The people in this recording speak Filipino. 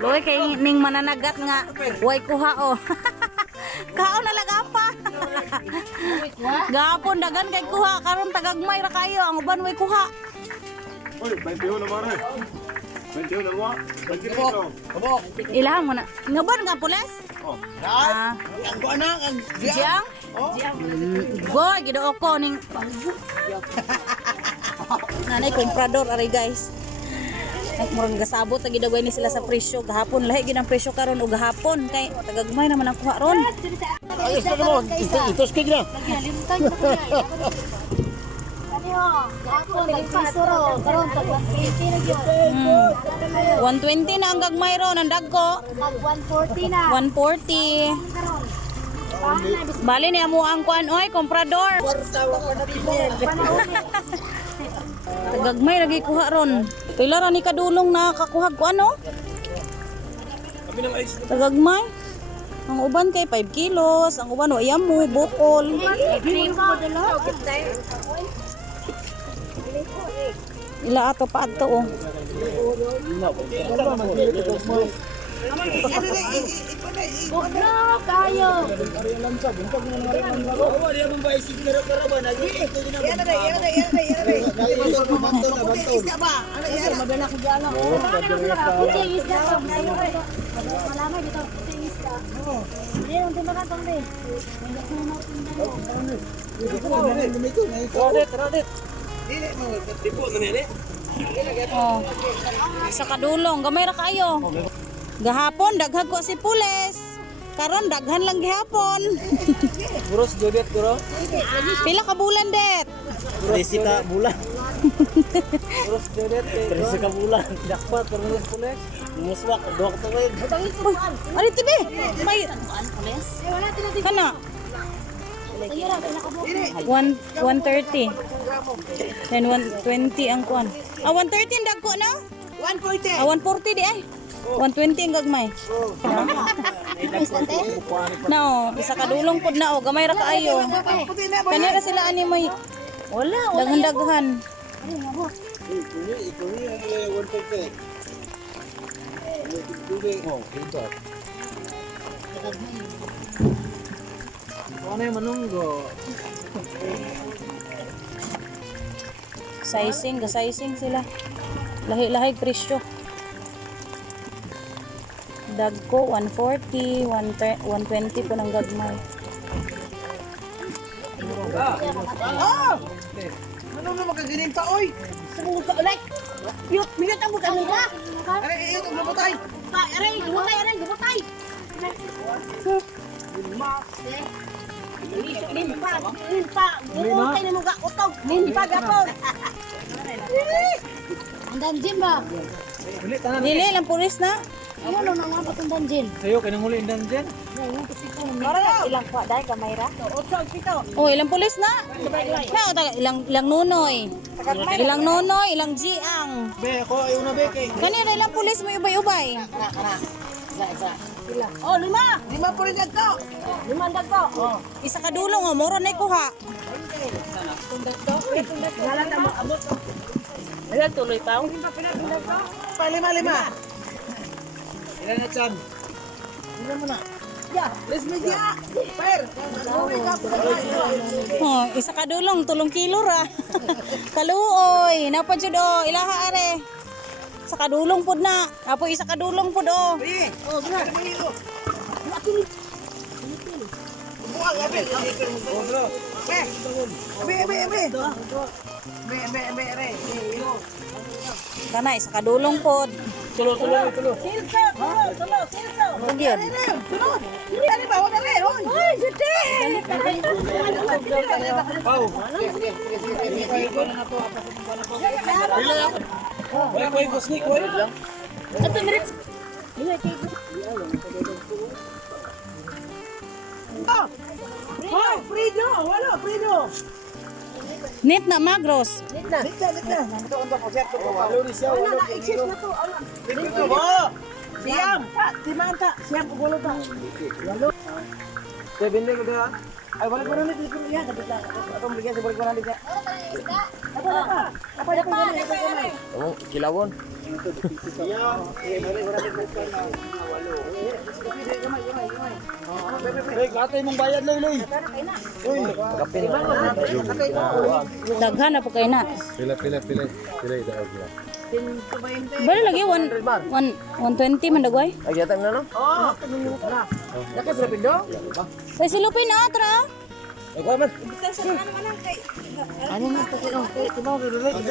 Loy kay ning mananagat nga way kuha oh. Kaon na lagapa. Gapon dagan kay kuha karon tagagmay ra kayo ang uban way kuha. Uy, 21 naman eh. 21 na mo. 21. Abo. Ilahan mo na. Ngaban nga pules? Oh. Ah, Ang kuana ang Jiang? Goy, gidoo ko ning nanay komprador ari guys. Murang gasabot lagi dagway ni sila sa presyo gahapon lahi gid ang presyo karon ug gahapon kay tagagmay naman ang kuha ron. ayos na mo. Itos kay gina. Limtang ko ya. Ani ho, gahapon nagpiso ro, karon tag 120 na gyud. 120 na ang gagmay ron ang dagko. Tag 140 na. 140. Karon. Bali ni amo ang kuan oy komprador. Tagagmay lagi kuha ron. Pila ra ni kadulong na kakuha ko ano? Tagagmay. Ang uban kay 5 kilos, ang uban wa mo bukol. Ila ato pa adto oh. Bukno kayo. Puti isda ko. Malamay dito. Puti isda. Hindi ang tindakan tong di. Oh. Sa kadulong, gamay ra kayo. Gahapon daghag ko si pules. Karon daghan lang gihapon. Buros jodet guro. Pila ka bulan det? Resita bulan. Buros jodet. Resita bulan. Dakpat terus pules. Muswak dok tuwid. Ari tibi. May kana 130. Then 120 ang kuan. Ah 130 ang dagko no? 140. Ah 140 di ay. 120 ang gagmay. No, isa kadulong pod na o gamay ra kaayo. Kanira sila ani may wala daghan-daghan. Ano yung manunggo? Sizing sila. Lahi-lahi presyo. Dagko 140, 120 po ng gagmay. Ano na makagaling pa, oy? Sabungot pa ulit. Yut, mingat ang buka nila. Aray, yut, ang lumutay. Aray, lumutay. Limpa. Lumutay na mga utog. Limpa gapon. Ang danjin ba? Dili lang pulis na. Ano lang nga ba itong danjin? Sa'yo, kinanguli yung danjen. Ilang pa, dahil kamayra? Oh, ilang pulis na? Na ilang nunoy. Ilang nunoy, ilang jiang. Be, ako ayaw na be kay. Kanina ilang pulis mo ubay-ubay. Oh, 5! 5 po rin nagko. 5 dagko. Oh. Isa ka dulong oh, moro na kuha. Wala na mo abot. Ayan tuloy pa. Pa 5. Ilan na chan? Ilan mo na? Ya, let's make ya. Per. Oh, isa ka dulong 3 kilo ra. Kaluoy, napa jud oh, ilaha are. Sa kadulong pud na. Apo isa ka dulong pud oh. Oh, bra. Buang abel. Oh, bro. Be, re. Kana isa ka dulong pud. Tulo. Silso. Ugyon. Sunod. Dali ba wala re, hoy. Hoy, sute. Pau. Koy, bosni, koy. Ato mirit. Hoy, Frido, wala Frido. Net na magros. Litna. Walo ni siya, Wala walo. na exist na to. Oh. Siyam. Timanta. Siyam ugulo ta. Walo. Te bende ko da. Ay wala ko rin dito yan. Atong bigyan sa balik ko rin dito. Apa? Oh, kilawon. Katay mong bayad, Loy. Daghan na po kayo na. Pila daog lang. Bali lagi 120 man dagway. Agyatan na no? Nakay Brapindo? Kay silupin na atra. Ikaw man. Ano na to sino? Tibaw pero like.